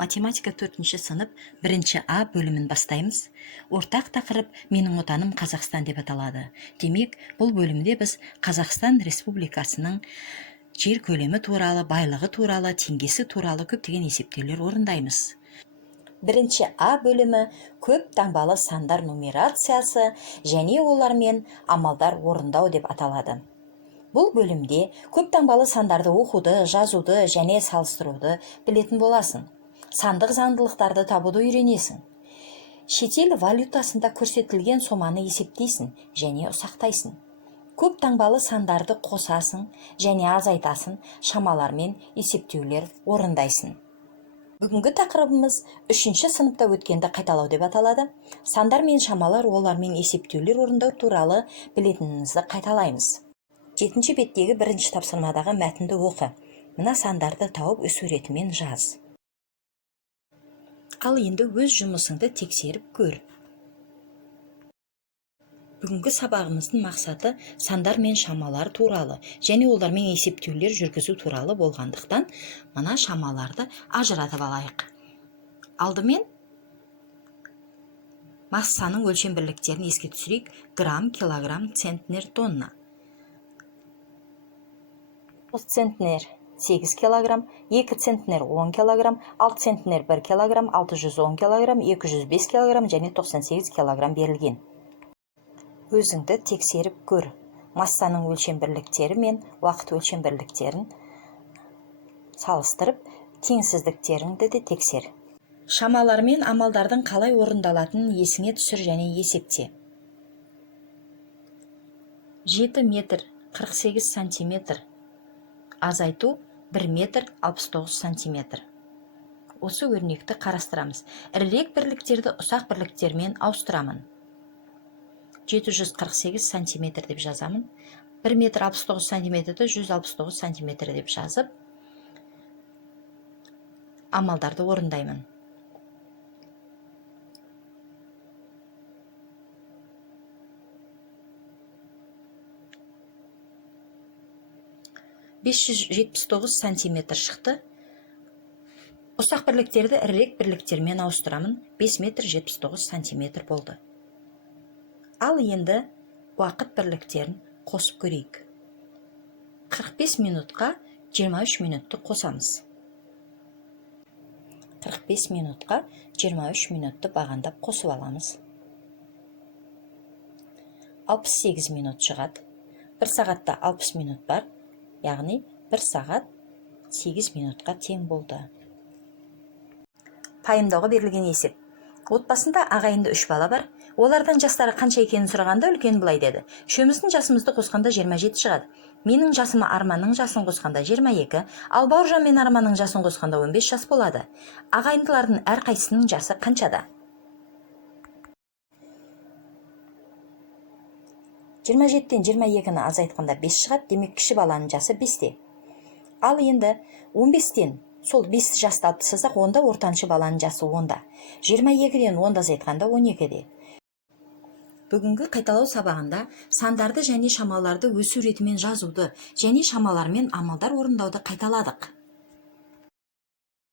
Математика 4-ші сынып 1-ші А бөлімін бастаймыз. Ортақ тақырып менің отаным Қазақстан деп аталады. Демек, бұл бөлімде біз Қазақстан Республикасының жер көлемі туралы, байлығы туралы, теңгесі туралы көптеген есептеулер орындаймыз. 1-ші А бөлімі көп таңбалы сандар нумерациясы және олармен амалдар орындау деп аталады. Бұл бөлімде көп таңбалы сандарды оқуды, жазуды және салыстыруды білетін боласың. Сандық заңдылықтарды табуды үйренесің. Шетел валютасында көрсетілген соманы есептейсің және ұсақтайсың. Көп таңбалы сандарды қосасың және азайтасың, шамалармен есептеулер орындайсың. Бүгінгі тақырыбымыз 3-ші сыныпта өткенді қайталау деп аталады. Сандар мен шамалар, олармен есептеулер орындау туралы білетінімізді қайталаймыз. 7-ші беттегі 1-ші тапсырмадағы мәтінді оқы. Мына сандарды тауып суретімен жаз. Ал енді өз жұмысыңды тексеріп көр. Бүгінгі сабағымыздың мақсаты сандар мен шамалар туралы және олармен есептеулер жүргізу туралы болғандықтан, мына шамаларды ажыратып алайық. Алдымен массаның өлшем бірліктерін еске түсірейік. Грамм, килограмм, центнер, тонна. Центнер 8 килограмм, 2 центнер 10 килограмм, 6 центнер 1 килограмм, 610 килограмм, 205 килограмм және 98 килограмм берілген. Өзіңді тексеріп көр. Массаның өлшем бірліктері мен уақыт өлшем бірліктерін салыстырып, теңсіздіктеріңді де тексер. Шамалар мен амалдардың қалай орындалатынын есіңе түсір және есепте. 7 метр 48 сантиметр. Азайту 1 метр 69 сантиметр. Осы өрнекті қарастырамыз. Ірірек бірліктерді ұсақ бірліктермен ауыстырамын. 748 сантиметр деп жазамын. 1 метр 69 сантиметрді 169 сантиметр деп жазып, амалдарды орындаймын. 579 сантиметр шықты. Ұсақ бірліктерді ірірек бірліктермен ауыстырамын. 5 метр 79 сантиметр болды. Ал енді уақыт бірліктерін қосып көрейік. 45 минутқа 23 минутты қосамыз. 45 минутқа 23 минутты бағандап қосып аламыз. 68 минут шығады. 1 сағатта 60 минут бар. Яғни 1 сағат 8 минутқа тең болды. Пайымдауға берілген есеп. Отбасында ағайынды 3 бала бар. Олардан жастары қанша екенін сұрағанда үлкен былай деді. Үшеуміздің жасымызды қосқанда 27 шығады. Менің жасыма Арманның жасын қосқанда 22, ал Бауыржан мен Арманның жасын қосқанда 15 жас болады. Ағайындылардың әрқайсының жасы қаншада? 27-тен 22-ні азайтқанда 5 шығады, демек кіші баланың жасы 5-те. Ал енді 15-тен сол 5 жасты алып тастасақ, онда ортаншы баланың жасы 10-да. 22-ден 10-ды азайтқанда 12-де. Бүгінгі қайталау сабағында сандарды және шамаларды өз суретімен жазуды және шамалармен амалдар орындауды қайталадық.